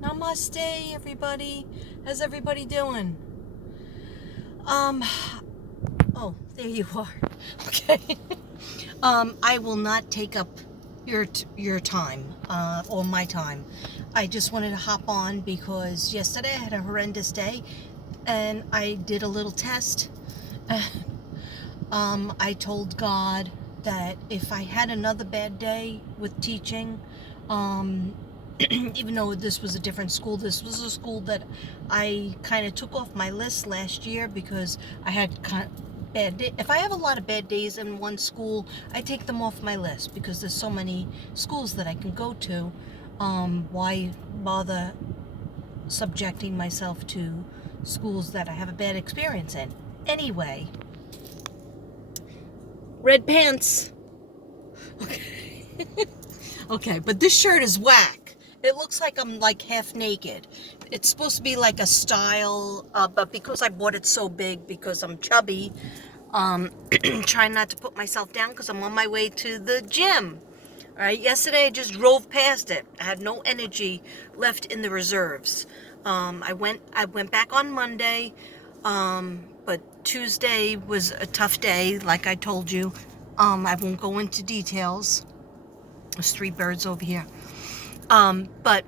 Namaste, everybody. How's everybody doing? Um, oh, there you are. Okay. I will not take up your time, or my time. I just wanted to hop on because yesterday I had a horrendous day, and I did a little test. I told God that if I had another bad day with teaching, even though this was a different school, this was a school that I kind of took off my list last year because I had bad day. If I have a lot of bad days in one school, I take them off my list because there's so many schools that I can go to. Why bother subjecting myself to schools that I have a bad experience in? Anyway, red pants. Okay. Okay, but this shirt is whack. It looks like I'm like half naked. It's supposed to be like a style, but because I bought it so big because I'm chubby, trying not to put myself down because I'm on my way to the gym. All right, yesterday I just drove past it. I had no energy left in the reserves. I went back on Monday, but Tuesday was a tough day, like I told you. I won't go into details. There's three birds over here. But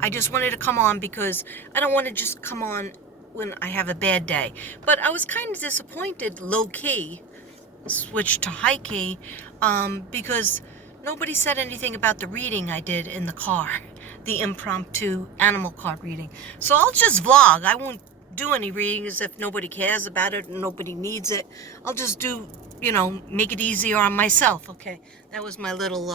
I just wanted to come on because I don't want to just come on when I have a bad day. But I was kind of disappointed, low key, switched to high key, because nobody said anything about the reading I did in the car, the impromptu animal card reading. So I'll just vlog. I won't do any readings if nobody cares about it and nobody needs it. I'll just do, make it easier on myself. Okay, that was my little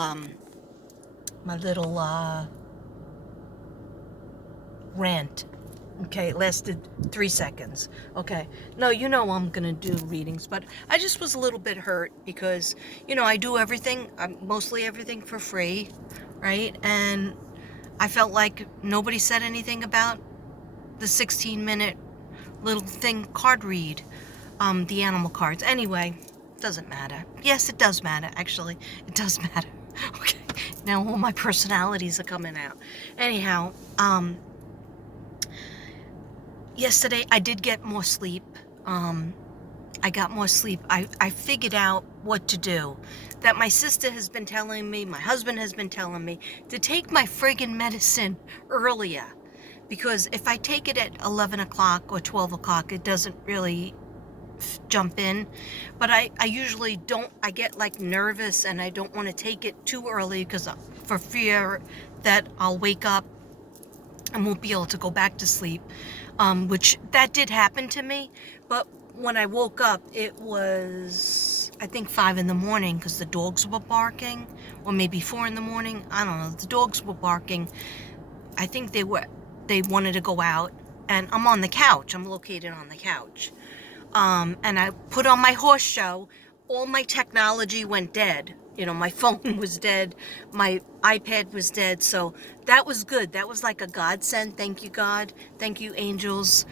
rant. Okay, it lasted 3 seconds. Okay, no, I'm gonna do readings, but I just was a little bit hurt because, I do everything, mostly everything for free, right? And I felt like nobody said anything about the 16-minute little thing card read, the animal cards. Anyway, doesn't matter. Yes, it does matter, actually. It does matter. Okay, now all my personalities are coming out. Anyhow, yesterday I did get more sleep. I got more sleep. I figured out what to do. That my sister has been telling me, my husband has been telling me to take my friggin' medicine earlier. Because if I take it at 11 o'clock or 12 o'clock, it doesn't really jump in. But I usually don't, I get like nervous and I don't want to take it too early because for fear that I'll wake up and won't be able to go back to sleep, which that did happen to me. But when I woke up, it was, I think, 5 in the morning because the dogs were barking, or maybe 4 in the morning. I don't know. The dogs were barking. I think they wanted to go out, and I'm on the couch. I'm located on the couch. And I put on my horse show. All my technology went dead. My phone was dead. My iPad was dead. So that was good. That was like a godsend. Thank you, God. Thank you, angels.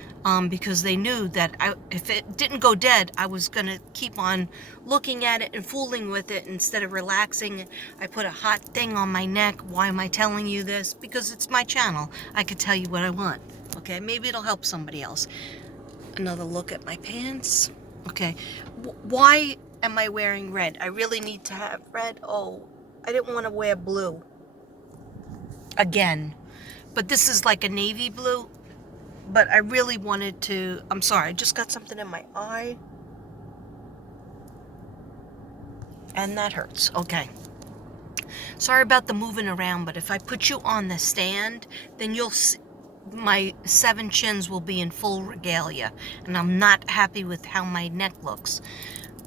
Because they knew that if it didn't go dead, I was going to keep on looking at it and fooling with it instead of relaxing. I put a hot thing on my neck. Why am I telling you this? Because it's my channel. I could tell you what I want. Okay, maybe it'll help somebody else. Another look at my pants. Okay, why am I wearing red? I really need to have red. Oh, I didn't want to wear blue again, but this is like a navy blue, but I really wanted to. I'm sorry, I just got something in my eye and that hurts. Okay, sorry about the moving around, but if I put you on the stand, then you'll see my 7 chins will be in full regalia, and I'm not happy with how my neck looks.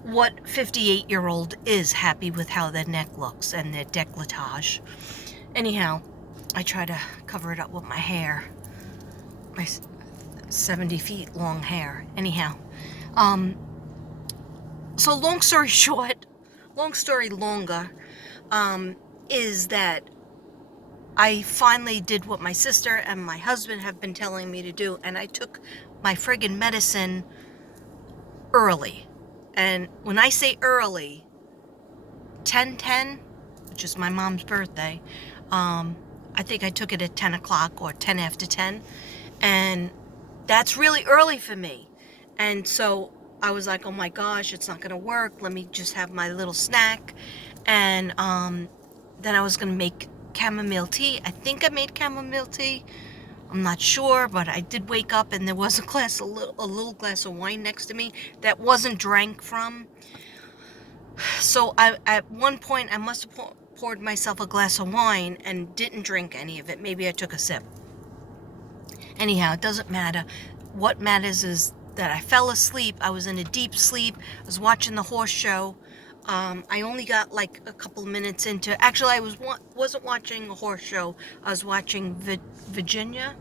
What 58-year-old is happy with how their neck looks and their décolletage? Anyhow, I try to cover it up with my hair, my 70 feet long hair. Anyhow, so long story short, long story longer, is that I finally did what my sister and my husband have been telling me to do, and I took my friggin' medicine early. And when I say early, 10/10, which is my mom's birthday, I think I took it at 10 o'clock or 10 after 10. And that's really early for me. And so I was like, oh my gosh, it's not going to work. Let me just have my little snack. And then I was going to make chamomile tea. I think I made chamomile tea. I'm not sure, but I did wake up and there was a little glass of wine next to me that wasn't drank from. So at one point, I must have poured myself a glass of wine and didn't drink any of it. Maybe I took a sip. Anyhow, it doesn't matter. What matters is that I fell asleep. I was in a deep sleep. I was watching the horse show. I only got like a couple minutes into. Actually, I wasn't watching a horse show. I was watching Virginia,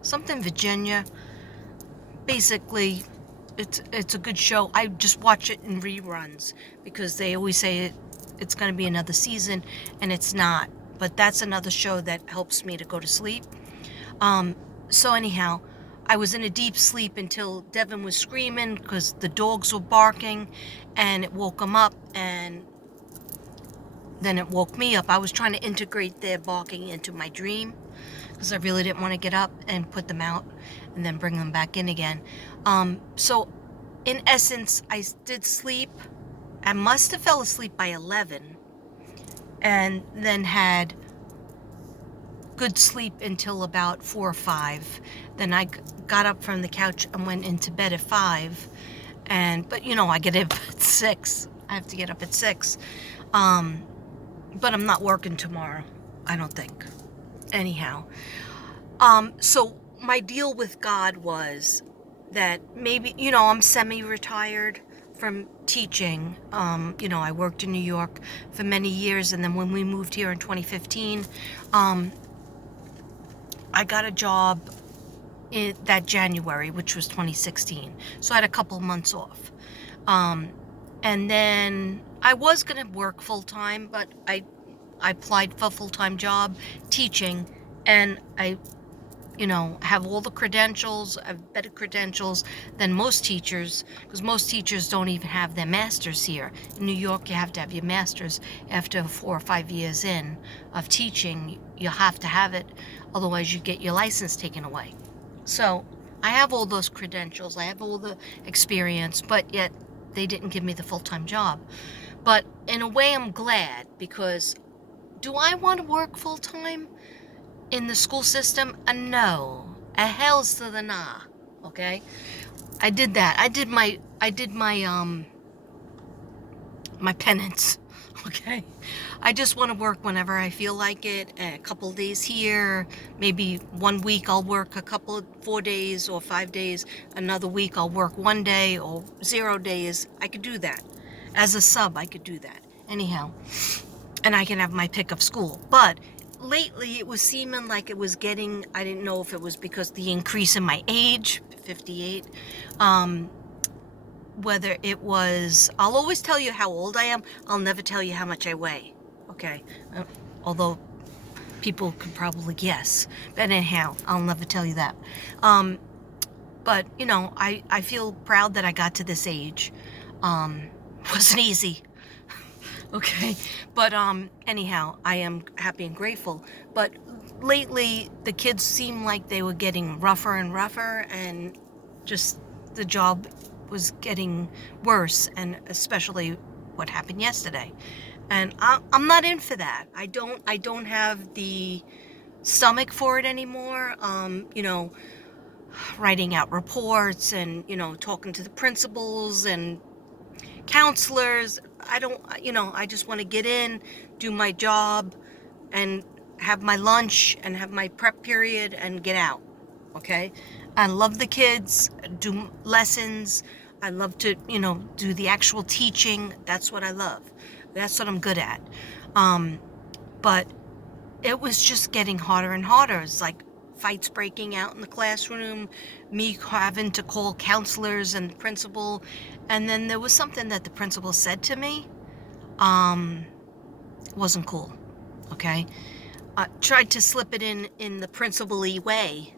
something Virginia. Basically, it's a good show. I just watch it in reruns because they always say it's going to be another season, and it's not. But that's another show that helps me to go to sleep. So anyhow, I was in a deep sleep until Devin was screaming because the dogs were barking, and it woke him up, and then it woke me up. I was trying to integrate their barking into my dream because I really didn't want to get up and put them out and then bring them back in again. So in essence, I did sleep. I must have fell asleep by 11 and then had good sleep until about 4 or 5. Then I got up from the couch and went into bed at 5. But I get up at 6. I have to get up at 6. But I'm not working tomorrow, I don't think. Anyhow. So my deal with God was that maybe, I'm semi-retired from teaching. I worked in New York for many years, and then when we moved here in 2015, I got a job in that January, which was 2016. So I had a couple months off. And then I was going to work full-time, but I applied for a full-time job teaching, and I have all the credentials. I have better credentials than most teachers, because most teachers don't even have their masters here. In New York, you have to have your masters after 4 or 5 years in of teaching. You have to have it, otherwise you get your license taken away. So I have all those credentials. I have all the experience, but yet they didn't give me the full-time job. But in a way, I'm glad, because do I want to work full-time in the school system? No. A hell's to the nah. Okay? I did that. I did my my penance. Okay? I just want to work whenever I feel like it. A couple days here, maybe 1 week I'll work 4 days or 5 days. Another week I'll work 1 day or 0 days. I could do that. As a sub, I could do that. Anyhow. And I can have my pick of school. But lately it was seeming like it was getting, I didn't know if it was because the increase in my age, 58, whether it was, I'll always tell you how old I am. I'll never tell you how much I weigh. Okay? Although people could probably guess. But anyhow, I'll never tell you that. But, I feel proud that I got to this age. Wasn't easy. Okay, but anyhow, I am happy and grateful. But lately, the kids seem like they were getting rougher and rougher, and just the job was getting worse, and especially what happened yesterday. And I'm not in for that. I don't have the stomach for it anymore. Writing out reports and talking to the principals and counselors. I just want to get in, do my job, and have my lunch and have my prep period and get out. Okay? I love the kids, do lessons. I love to, do the actual teaching. That's what I love. That's what I'm good at. But it was just getting harder and harder. It's like fights breaking out in the classroom, me having to call counselors and the principal. And then there was something that the principal said to me. Wasn't cool. Okay? Tried to slip it in the principal-y way.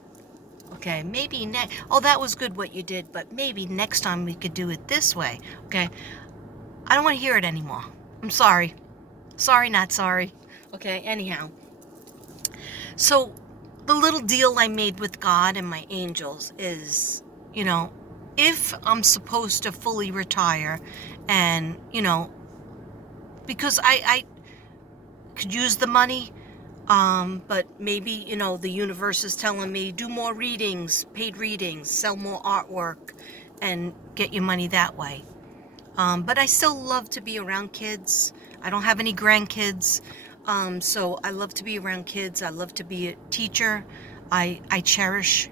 Okay, maybe that was good what you did, but maybe next time we could do it this way. Okay? I don't want to hear it anymore. I'm sorry. Sorry, not sorry. Okay, anyhow. So, the little deal I made with God and my angels is, you know, if I'm supposed to fully retire and, because I could use the money, but maybe, the universe is telling me do more readings, paid readings, sell more artwork, and get your money that way. But I still love to be around kids. I don't have any grandkids, so I love to be around kids. I love to be a teacher. I cherish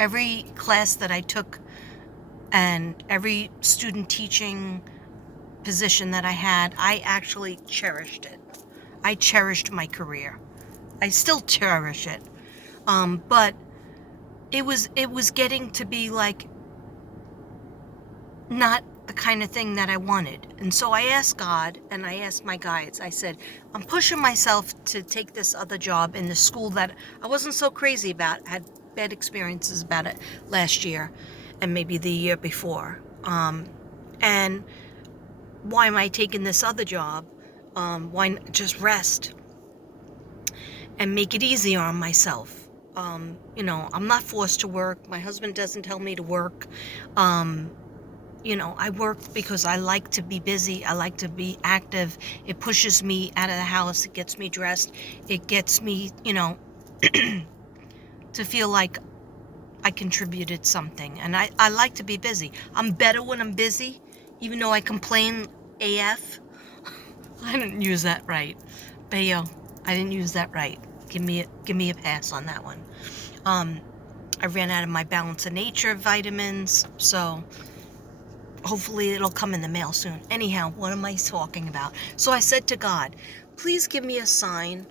every class that I took and every student teaching position that I had. I actually cherished it. I cherished my career. I still cherish it. But it was getting to be like not the kind of thing that I wanted. And so I asked God and I asked my guides. I said, I'm pushing myself to take this other job in the school that I wasn't so crazy about. I had bad experiences about it last year and maybe the year before. And why am I taking this other job? Why not just rest and make it easier on myself? I'm not forced to work. My husband doesn't tell me to work. I work because I like to be busy. I like to be active. It pushes me out of the house. It gets me dressed. It gets me, to feel like I contributed something. And I like to be busy. I'm better when I'm busy, even though I complain AF. I didn't use that right. Bayo, I didn't use that right. Give me a pass on that one. I ran out of my Balance of Nature vitamins, so hopefully it'll come in the mail soon. Anyhow, what am I talking about? So I said to God, please give me a sign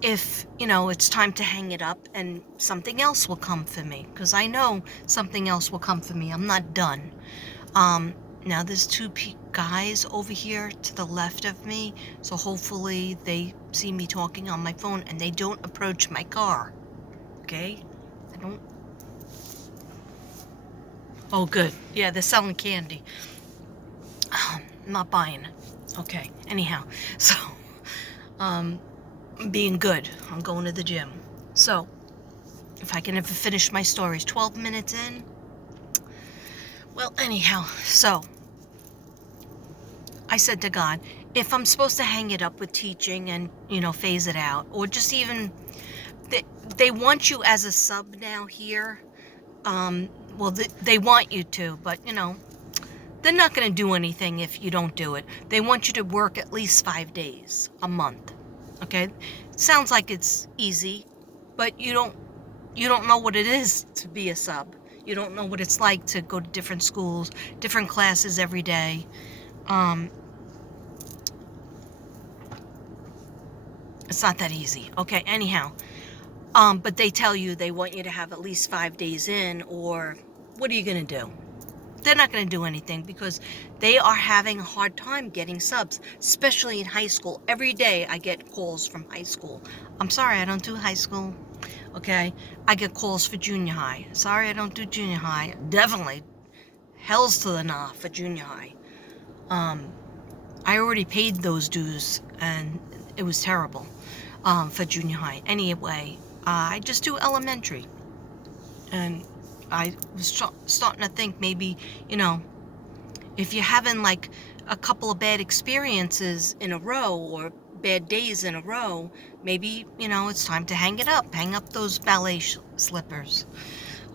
if, it's time to hang it up and something else will come for me. Because I know something else will come for me. I'm not done. Now there's two guys over here to the left of me. So hopefully they see me talking on my phone and they don't approach my car. Okay? I don't. Oh, good. Yeah, they're selling candy. I'm not buying it. Okay. Anyhow, so, being good. I'm going to the gym. So, if I can ever finish my stories 12 minutes in. Well, anyhow, so, I said to God, if I'm supposed to hang it up with teaching and, phase it out, or just even, they want you as a sub now here. Well, they want you to, but, they're not going to do anything if you don't do it. They want you to work at least 5 days a month. Okay? Sounds like it's easy, but you don't know what it is to be a sub. You don't know what it's like to go to different schools, different classes every day. It's not that easy. Okay, anyhow. But they tell you they want you to have at least 5 days in, or what are you going to do? They're not going to do anything because they are having a hard time getting subs, especially in high school. Every day I get calls from high school. I'm sorry, I don't do high school. Okay? I get calls for junior high. Sorry, I don't do junior high. Definitely. Hell's to the nah for junior high. I already paid those dues and it was terrible for junior high. Anyway, I just do elementary. And I was starting to think maybe, if you're having like a couple of bad experiences in a row or bad days in a row, maybe, it's time to hang it up. Hang up those ballet slippers.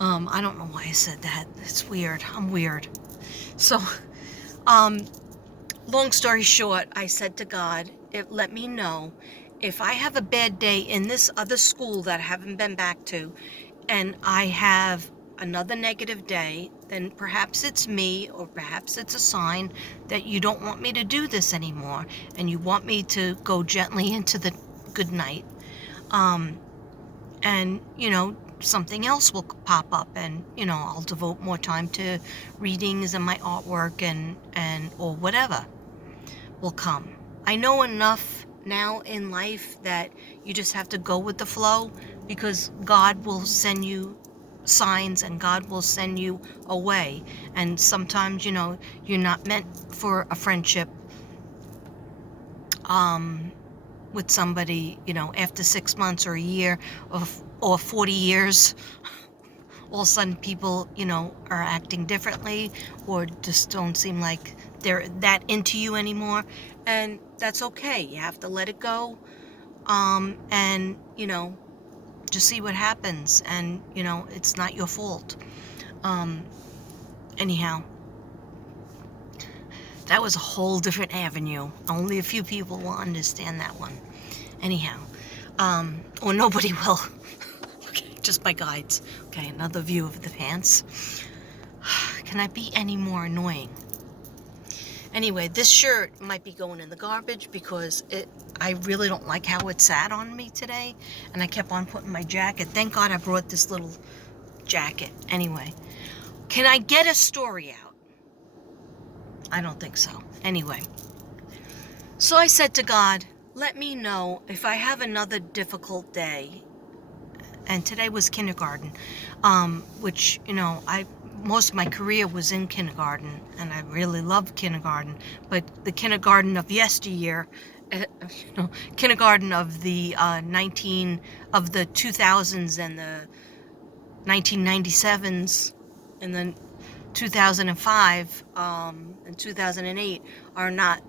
I don't know why I said that. It's weird. I'm weird. So, long story short, I said to God, let me know if I have a bad day in this other school that I haven't been back to, and I have another negative day, then perhaps it's me, or perhaps it's a sign that you don't want me to do this anymore and you want me to go gently into the good night. And something else will pop up, and I'll devote more time to readings and my artwork and or whatever will come. I know enough now in life that you just have to go with the flow, because God will send you signs and God will send you away. And sometimes, you're not meant for a friendship with somebody, after 6 months or a year or 40 years, all of a sudden people, are acting differently or just don't seem like they're that into you anymore. And that's okay. You have to let it go. And, just see what happens. And, it's not your fault. Anyhow, that was a whole different avenue. Only a few people will understand that one. Anyhow, or nobody will. Okay, just my guides. Okay, another view of the pants. Can I be any more annoying? Anyway, this shirt might be going in the garbage because I really don't like how it sat on me today. And I kept on putting my jacket. Thank God I brought this little jacket. Anyway, can I get a story out? I don't think so. Anyway, so I said to God, let me know if I have another difficult day. And today was kindergarten, which, most of my career was in kindergarten, and I really loved kindergarten. But the kindergarten of yesteryear, kindergarten of the 2000s and the 1997s, and then 2005 and 2008 are not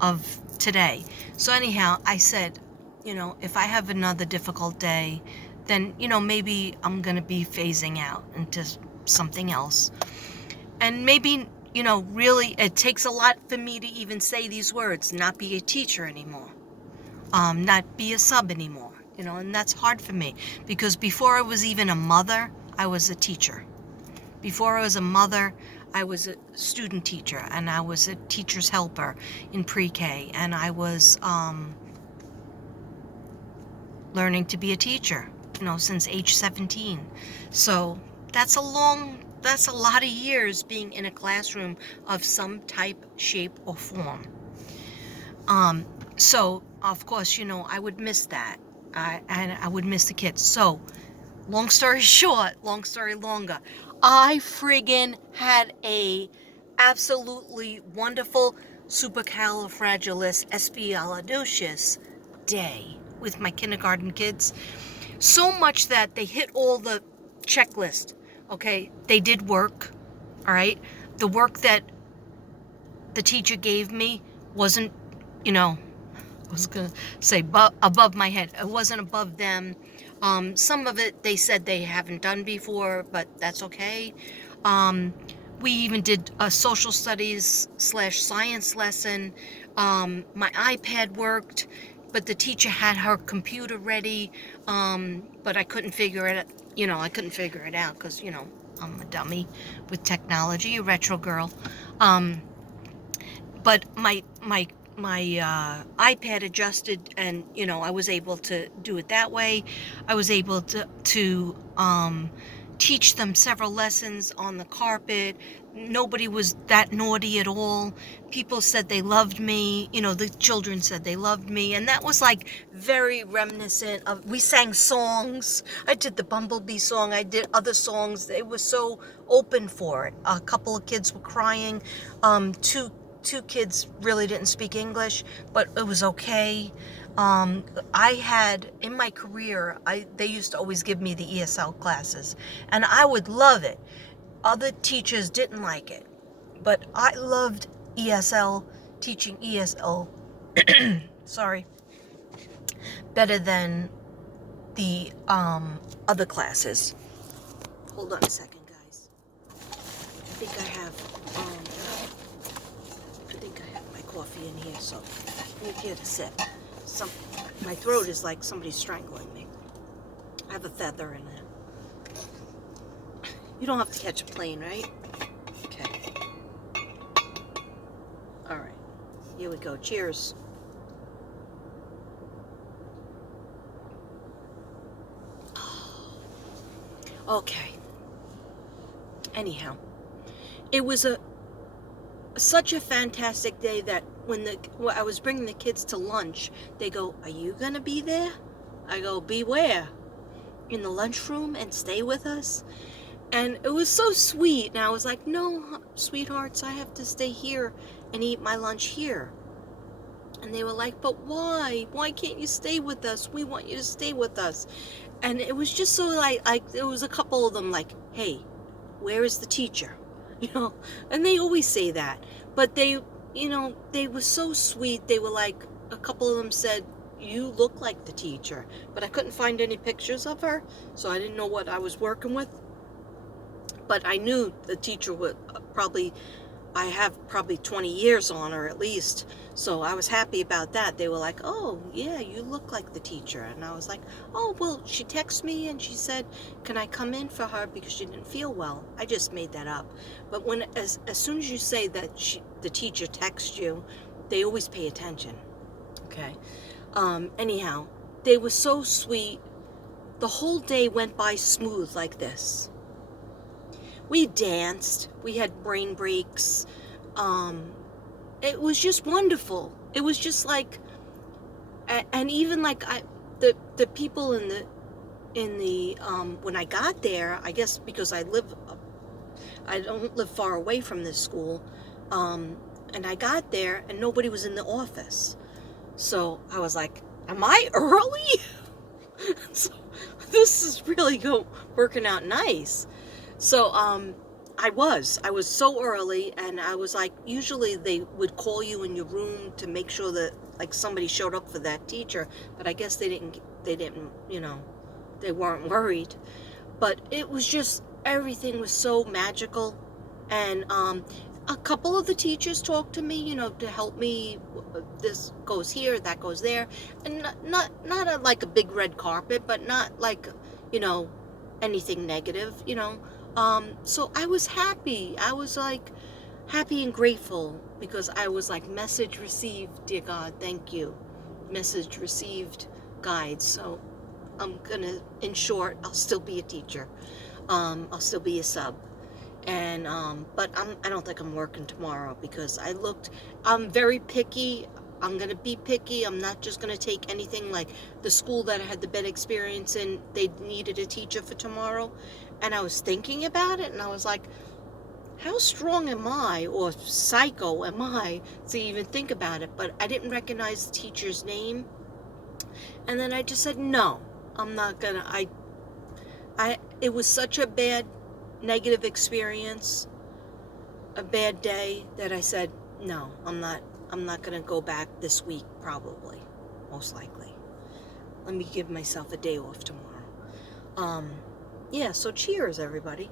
of today. So anyhow, I said, if I have another difficult day, then, maybe I'm going to be phasing out into something else. And maybe, really it takes a lot for me to even say these words, not be a teacher anymore, not be a sub anymore, and that's hard for me because before I was even a mother, I was a teacher. Before I was a mother, I was a student teacher, and I was a teacher's helper in pre-K, and I was learning to be a teacher, since age 17. So that's a lot of years being in a classroom of some type, shape, or form. So of course, I would miss that, and I would miss the kids. So long story short, long story longer, I friggin' had a absolutely wonderful supercalifragilisticexpialidocious day with my kindergarten kids. So much that they hit all the checklist. Okay, they did work. All right, the work that the teacher gave me wasn't, I was gonna say above my head. It wasn't above them. Some of it they said they haven't done before, but that's okay. We even did a social studies / science lesson. My iPad worked, but the teacher had her computer ready. But I couldn't figure it. I couldn't figure it out because I'm a dummy with technology, a retro girl. But my iPad adjusted, and I was able to do it that way. I was able to teach them several lessons on the carpet. Nobody was that naughty at all. People said they loved me. The children said they loved me, and that was like very reminiscent of. We sang songs. I did the Bumblebee song. I did other songs. They were so open for it. A couple of kids were crying. Two kids really didn't speak English, but it was okay. I had, in my career, they used to always give me the ESL classes, and I would love it. Other teachers didn't like it, but I loved ESL, teaching ESL, sorry, better than the other classes. Hold on a second, guys. I think I have my coffee in here, so let me get a sip. My throat is like somebody's strangling me. I have a feather in it. You don't have to catch a plane, right? Okay. All right. Here we go. Cheers. Okay. Anyhow, it was such a fantastic day that when I was bringing the kids to lunch, they go, "Are you gonna be there?" I go, "Be where?" "In the lunchroom and stay with us." And it was so sweet. And I was like, "No, sweethearts, I have to stay here and eat my lunch here." And they were like, but why? Why can't you stay with us? We want you to stay with us. And it was just so like there was a couple of them like, hey, where is the teacher? You know, and they always say that. But they, you know, they were so sweet. They were like, a couple of them said, you look like the teacher. But I couldn't find any pictures of her, so I didn't know what I was working with. But I knew the teacher would probably, I have probably 20 years on her at least. So I was happy about that. They were like, oh, yeah, you look like the teacher. And I was like, oh, well, she texted me and she said, can I come in for her because she didn't feel well? I just made that up. But when as soon as you say that the teacher texts you, they always pay attention. Okay. Anyhow, they were so sweet. The whole day went by smooth like this. We danced. We had brain breaks. It was just wonderful. It was just like, and even like the people in the when I got there, I guess because I don't live far away from this school, and I got there and nobody was in the office, so I was like, am I early? So this is really working out nice. So I was so early, and I was like, usually they would call you in your room to make sure that like somebody showed up for that teacher, but I guess they didn't, you know, they weren't worried. But it was just, everything was so magical. And a couple of the teachers talked to me, you know, to help me. This goes here, that goes there, and not like a big red carpet, but not like, you know, anything negative, you know. So I was happy. I was like happy and grateful because I was like, message received, dear God, thank you. Message received, guides. So I'm gonna, in short, I'll still be a teacher. I'll still be a sub. And but I don't think I'm working tomorrow because I'm very picky. I'm gonna be picky. I'm not just gonna take anything. Like the school that I had the bad experience in, they needed a teacher for tomorrow, and I was thinking about it, and I was like, how strong am I, or psycho am I, to even think about it? But I didn't recognize the teacher's name, and then I just said, no, I'm not gonna. It was such a bad, negative experience, a bad day, that I said, no, I'm not gonna go back this week, probably, most likely. Let me give myself a day off tomorrow. Yeah, so cheers, everybody.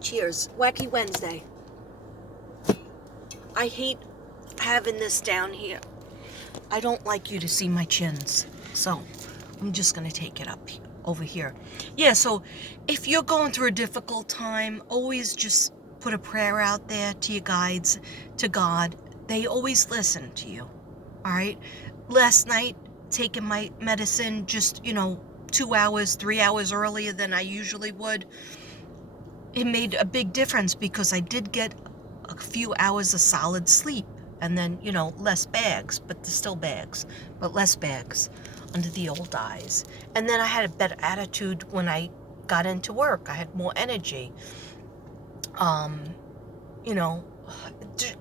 Cheers. Wacky Wednesday. I hate having this down here. I don't like you to see my chins, so I'm just gonna take it up over here. Yeah, so if you're going through a difficult time, always just put a prayer out there to your guides, to God. They always listen to you. All right. Last night, taking my medicine just, 2 hours, 3 hours earlier than I usually would, it made a big difference because I did get a few hours of solid sleep, and then, less bags, but there's still bags, but less bags under the old eyes. And then I had a better attitude when I got into work. I had more energy.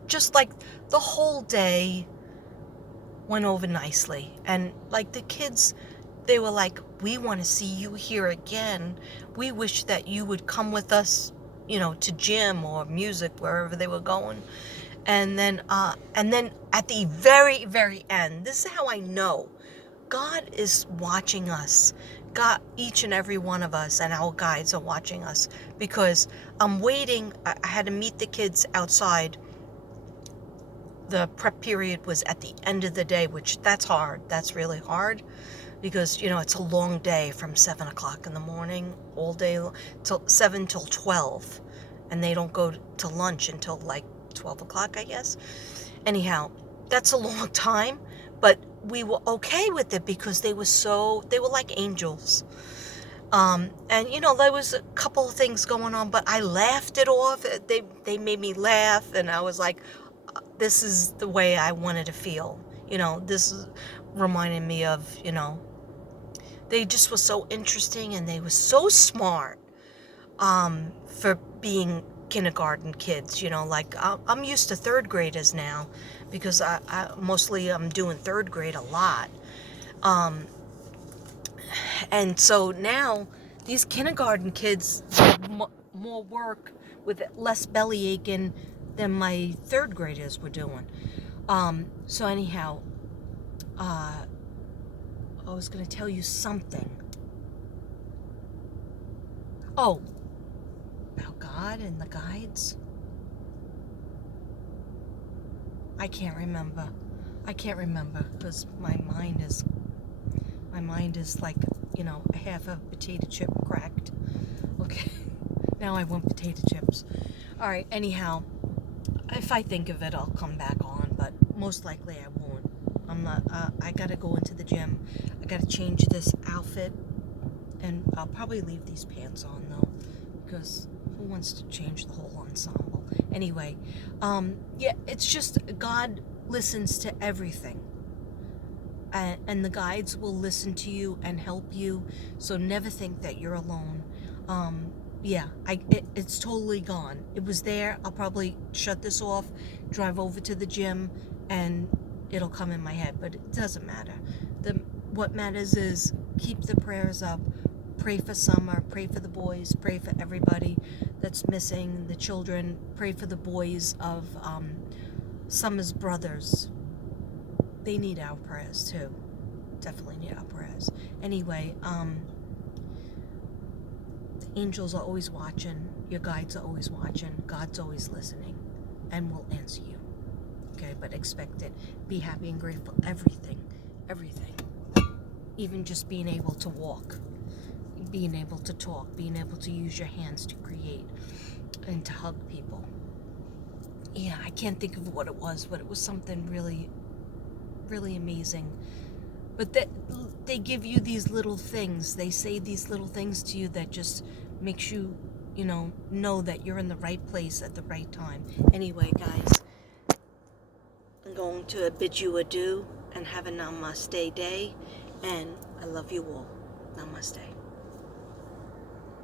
Just like the whole day went over nicely. And like the kids, they were like, we want to see you here again. We wish that you would come with us, to gym or music, wherever they were going. And then at the very, very end, this is how I know God is watching us. God, each and every one of us, and our guides are watching us, because I'm waiting. I had to meet the kids outside. The prep period was at the end of the day, which that's hard. That's really hard because, it's a long day from 7 o'clock in the morning, all day, till 7 till 12. And they don't go to lunch until like 12 o'clock, I guess. Anyhow, that's a long time, but we were okay with it because they were like angels. And there was a couple of things going on, but I laughed it off. They made me laugh, and I was like, this is the way I wanted to feel. This is reminding me of, they just were so interesting, and they were so smart, for being kindergarten kids, you know, like I'm used to third graders now because I'm doing third grade a lot. And so now these kindergarten kids have more work with less belly aching than my third graders were doing. So anyhow, I was going to tell you something. Oh, about God and the guides. I can't remember because my mind is like, you know, half a potato chip cracked. Okay. Now I want potato chips. All right. Anyhow, if I think of it, I'll come back on, but most likely I won't. I'm not. I gotta go into the gym. I gotta change this outfit, and I'll probably leave these pants on though, because who wants to change the whole ensemble? Anyway, yeah, it's just God listens to everything. And the guides will listen to you and help you, so never think that you're alone. Yeah, it's totally gone. It was there. I'll probably shut this off, drive over to the gym, and it'll come in my head, but it doesn't matter. What matters is keep the prayers up. Pray for Summer, pray for the boys, pray for everybody that's missing, the children, pray for the boys of Summer's brothers. They need our prayers too. Definitely need our prayers. Anyway, the angels are always watching. Your guides are always watching. God's always listening and will answer you. Okay, but expect it. Be happy and grateful. Everything. Even just being able to walk, being able to talk, being able to use your hands to create and to hug people. Yeah, I can't think of what it was, but it was something really, really amazing. But they give you these little things. They say these little things to you that just makes you, know that you're in the right place at the right time. Anyway, guys, I'm going to bid you adieu and have a namaste day. And I love you all. Namaste.